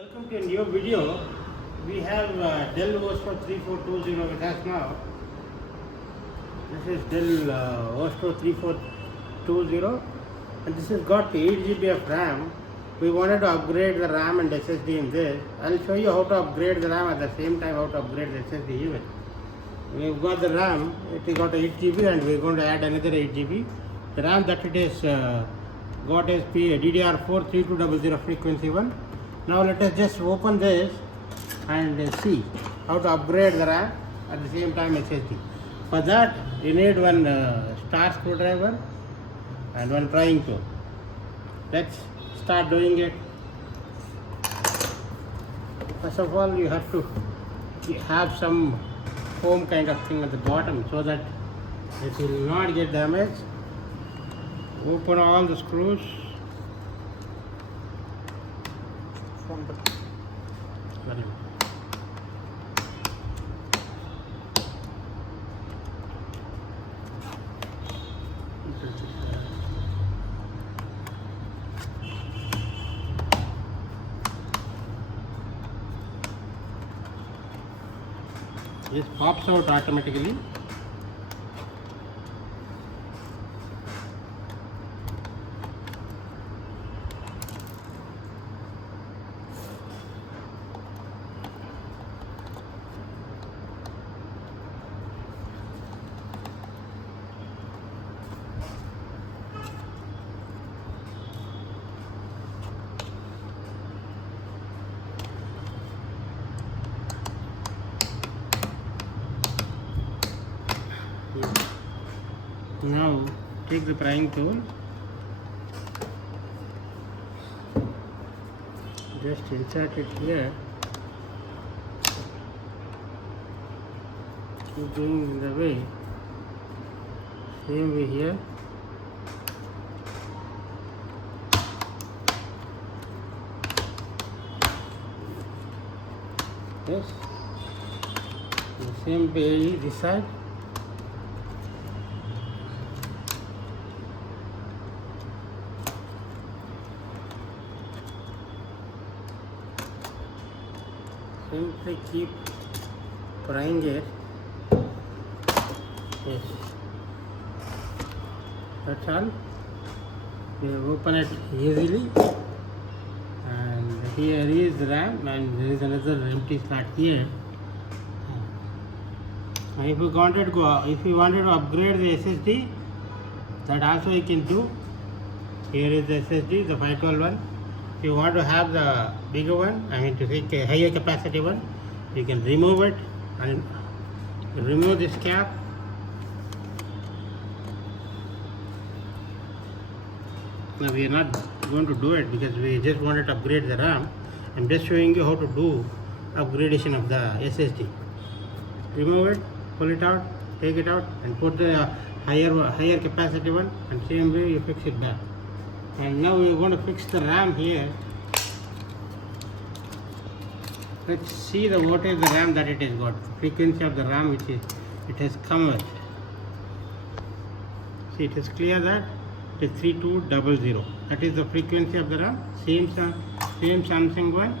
Welcome to a new video. We have DELL VOSTRO 3420 with us now. This is DELL VOSTRO 3420 and this has got 8 GB of RAM. We wanted to upgrade the RAM and SSD in this. I'll show you how to upgrade the RAM at the same time how to upgrade the SSD even. We've got the RAM, it has got 8 GB and we're going to add another 8 GB. The RAM that it is got is DDR4 3200 frequency one. Now let us just open this and see how to upgrade the RAM at the same time SSD. For that you need one star screwdriver and one prying tool. Let's start doing it. First of all you have to have some foam kind of thing at the bottom so that it will not get damaged. Open all the screws. This pops out automatically. Now take the prying tool, just insert it here, keep doing the way, same way here. Yes, the same way this side. Simply keep prying it. Yes, that's all. You open it easily, and here is the RAM, and there is another empty slot here. If you wanted to upgrade the SSD, that also you can do. Here is the SSD, the 512 one. If you want to have the bigger one, to take a higher capacity one, you can remove it and remove this cap. Now we are not going to do it because we just wanted to upgrade the RAM. I'm just showing you how to do upgradation of the SSD. Remove it, pull it out, take it out and put the higher capacity one, and same way you fix it back. And now we are going to fix the RAM here. Let's see what is the RAM that it has got, the frequency of the RAM which it has come with. See, it is clear that it is 3200. That is the frequency of the RAM. Same Samsung one.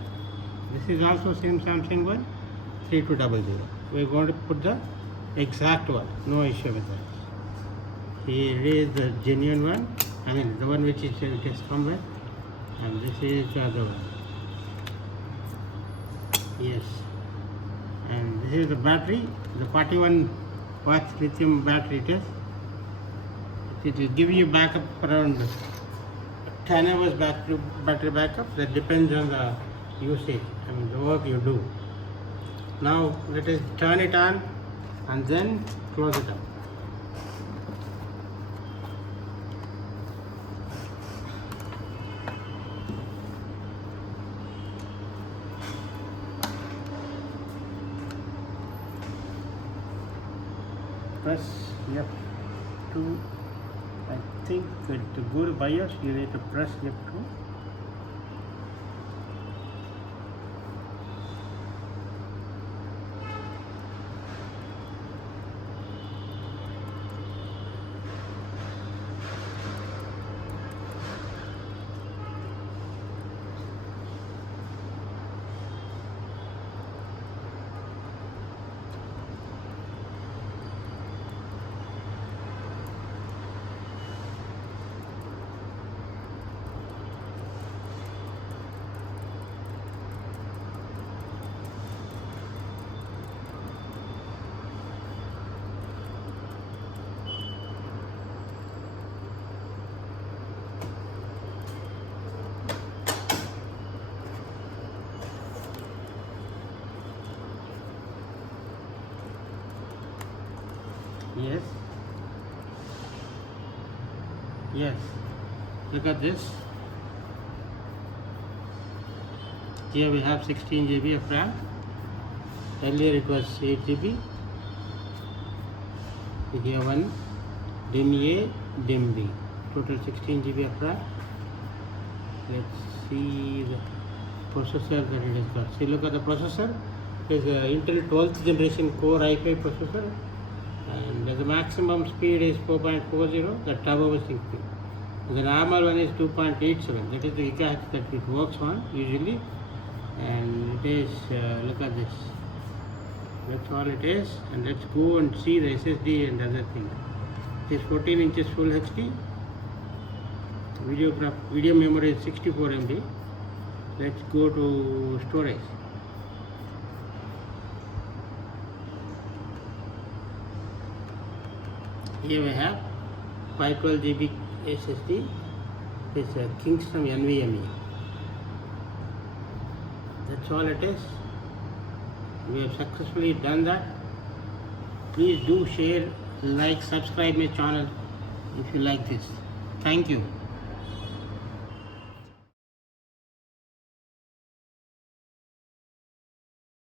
This is also same Samsung one, 3200. We are going to put the exact one, no issue with that. Here is the genuine one. The one which it has come with, and this is the other one. Yes, and this is the battery, the 41 watts lithium battery it is. It will give you backup around 10 hours battery backup. That depends on the usage, the work you do. Now let us turn it on and then close it up. Press F2. I think to go to BIOS you need to press F2. Yes. Yes. Look at this. Here we have 16 GB of RAM. Earlier it was 8 GB. Here one DIMM A, DIMM B. Total 16 GB of RAM. Let's see the processor that it has got. See, look at the processor. It is an Intel 12th generation Core i5 processor, and the maximum speed is 4.40. The turbo is 60. The normal one is 2.87. That is the gigahertz that it works on usually, and it is. Look at this. That's all it is. And let's go and see the SSD and other thing. It is 14 inches full HD. Video memory is 64 MB. Let's go to storage. Here we have 512 GB SSD. It's a Kingston NVMe. That's all it is. We have successfully done that. Please do share, like, subscribe my channel if you like this. Thank you.